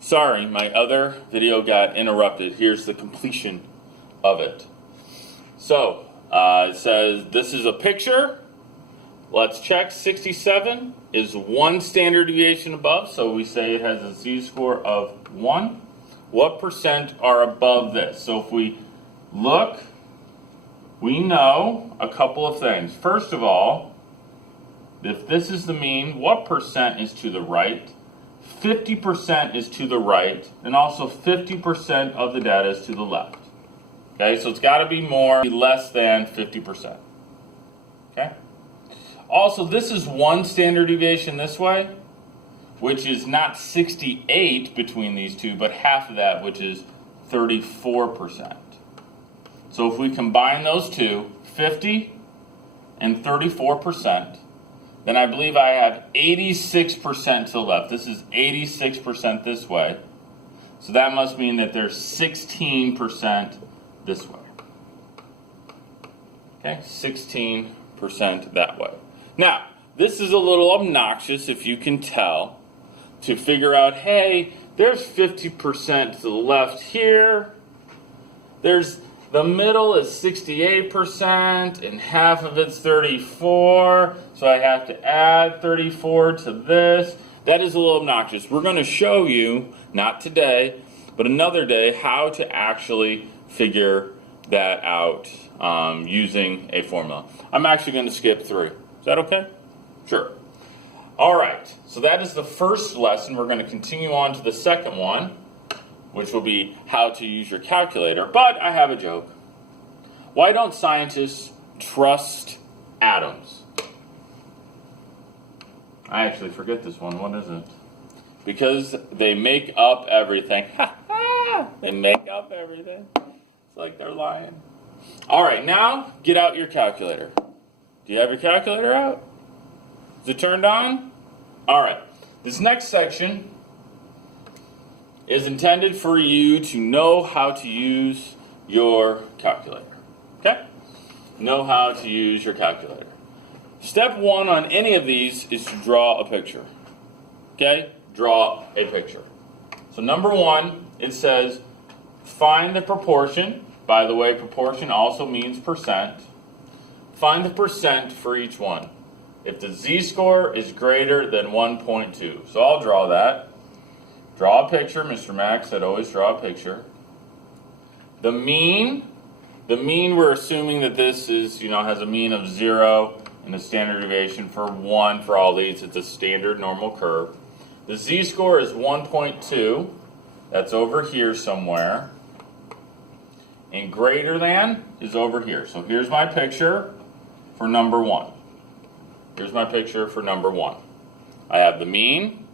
Sorry, my other video got interrupted. Here's the completion of it. So, it says this is a picture. Let's check. 67 is 1 standard deviation above, so we say it has a z-score of 1. What percent are above this? So if we look, we know a couple of things. First of all, if this is the mean, what percent is to the right? 50% is to the right, and also 50% of the data is to the left. Okay, so it's got to be less than 50%. Okay? Also, this is 1 standard deviation this way, which is not 68 between these two, but half of that, which is 34%. So if we combine those two, 50 and 34%, then I believe I have 86% to the left. This is 86% this way. So that must mean that there's 16% this way. Okay, 16% that way. Now, this is a little obnoxious, if you can tell, to figure out, hey, there's 50% to the left here. The middle is 68%, and half of it's 34, so I have to add 34 to this. That is a little obnoxious. We're going to show you, not today, but another day, how to actually figure that out using a formula. I'm actually going to skip through. Is that okay? Sure. All right, so that is the first lesson. We're going to continue on to the second one, which will be how to use your calculator. But I have a joke. Why don't scientists trust atoms? I actually forget this one. What is it? Because they make up everything. Ha ha! They make up everything. It's like they're lying. All right, now get out your calculator. Do you have your calculator out? Is it turned on? All right. This next section is intended for you to know how to use your calculator. Okay? Know how to use your calculator. Step 1 on any of these is to draw a picture. Okay? Draw a picture. So number 1, it says find the proportion. By the way, proportion also means percent. Find the percent for each one. If the z-score is greater than 1.2. So I'll draw that. Draw a picture. Mr. Max said always draw a picture. The mean we're assuming that this is, has a mean of 0 and a standard deviation for 1 for all these. It's a standard normal curve. The z-score is 1.2. That's over here somewhere. And greater than is over here. So here's my picture for number 1. Here's my picture for number 1. I have the mean,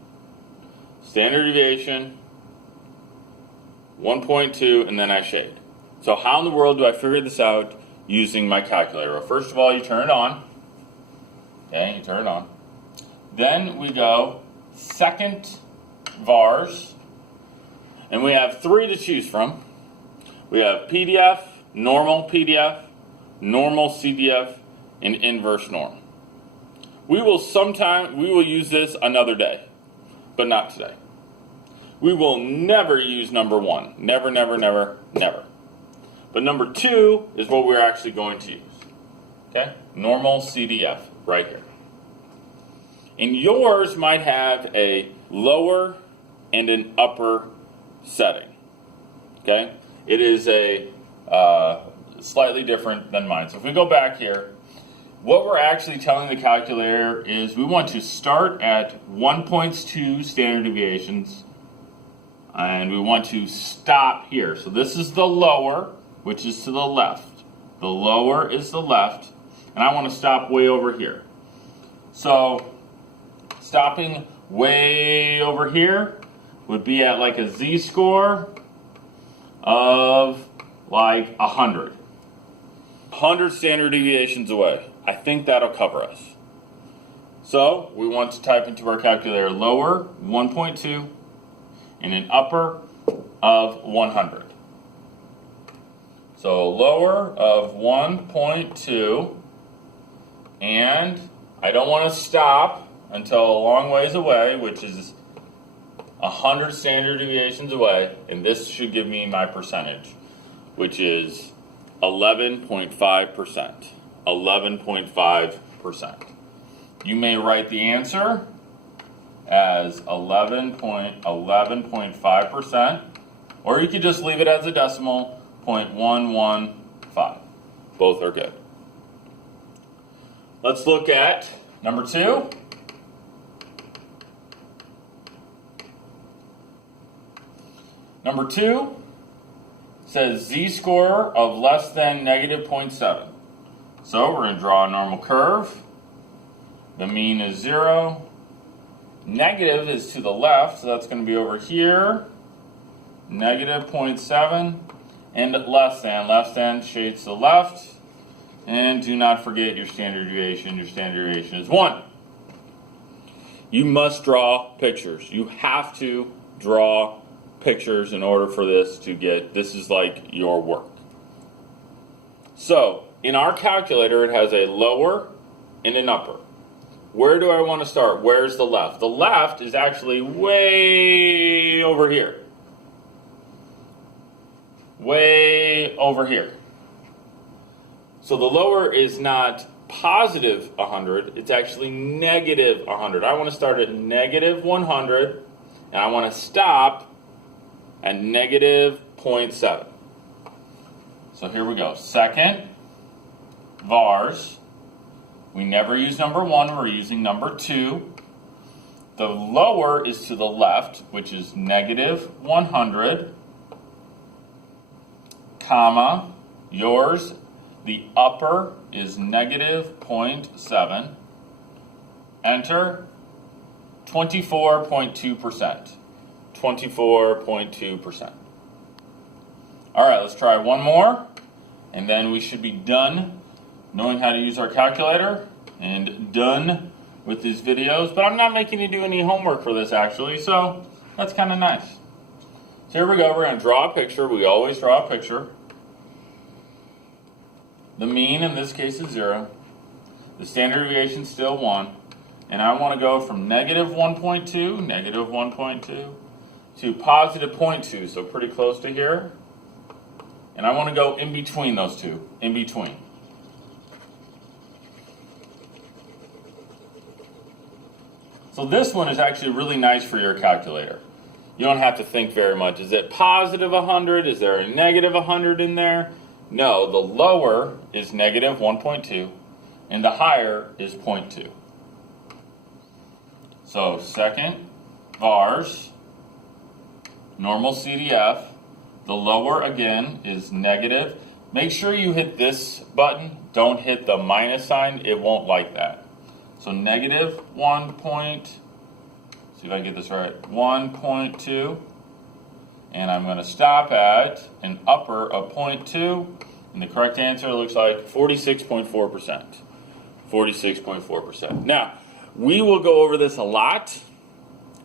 standard deviation, 1.2, and then I shade. So how in the world do I figure this out using my calculator? Well, first of all, you turn it on. Okay, you turn it on. Then we go second vars, and we have 3 to choose from. We have PDF, normal CDF, and inverse norm. We will use this another day, but not today. We will never use number 1. Never, never, never, never. But number 2 is what we're actually going to use. Okay? Normal CDF right here. And yours might have a lower and an upper setting. Okay? It is a slightly different than mine. So if we go back here, what we're actually telling the calculator is we want to start at 1.2 standard deviations, and we want to stop here. So this is the lower, which is to the left. The lower is the left, and I want to stop way over here. So stopping way over here would be at like a z-score of like 100. 100 standard deviations away. I think that'll cover us. So we want to type into our calculator lower 1.2 and an upper of 100. So lower of 1.2, and I don't want to stop until a long ways away, which is 100 standard deviations away, and this should give me my percentage, which is 11.5%. 11.5%. You may write the answer as 11.5%, or you could just leave it as a decimal, 0.115. Both are good. Let's look at number 2. Number 2 says z-score of less than negative 0.7. So we're going to draw a normal curve. The mean is 0. Negative is to the left, so that's going to be over here. Negative 0.7. And less than shades to the left. And do not forget your standard deviation. Your standard deviation is 1. You must draw pictures. You have to draw pictures in order for this to get, this is like your work. So, in our calculator, it has a lower and an upper. Where do I want to start? Where's the left? The left is actually way over here. Way over here. So the lower is not positive 100, it's actually negative 100. I want to start at negative 100, and I want to stop at negative 0.7. So here we go. Second, vars. We never use number 1, we're using number 2. The lower is to the left, which is negative 100, comma, yours, the upper is negative 0.7, enter, 24.2%. 24.2%. All right, let's try one more, and then we should be done knowing how to use our calculator and done with these videos. But I'm not making you do any homework for this, actually, so that's kind of nice. So here we go. We're going to draw a picture. We always draw a picture. The mean in this case is 0. The standard deviation is still 1. And I want to go from negative 1.2, to positive 0.2, so pretty close to here. And I want to go in between those two, in between. So this one is actually really nice for your calculator. You don't have to think very much. Is it positive 100? Is there a negative 100 in there? No, the lower is negative 1.2, and the higher is 0.2. So second, vars, normal CDF. The lower, again, is negative. Make sure you hit this button. Don't hit the minus sign. It won't like that. So negative 1. See if I get this right. 1.2. And I'm going to stop at an upper of 0.2. And the correct answer looks like 46.4%. 46.4%. Now, we will go over this a lot.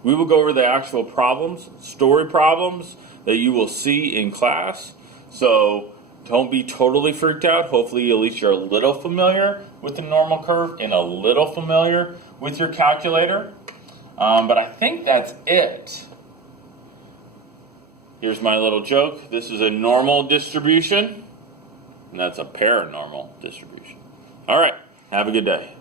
We will go over the actual problems, story problems that you will see in class. So don't be totally freaked out. Hopefully, at least you're a little familiar with the normal curve and a little familiar with your calculator. But I think that's it. Here's my little joke. This is a normal distribution, and that's a paranormal distribution. All right, have a good day.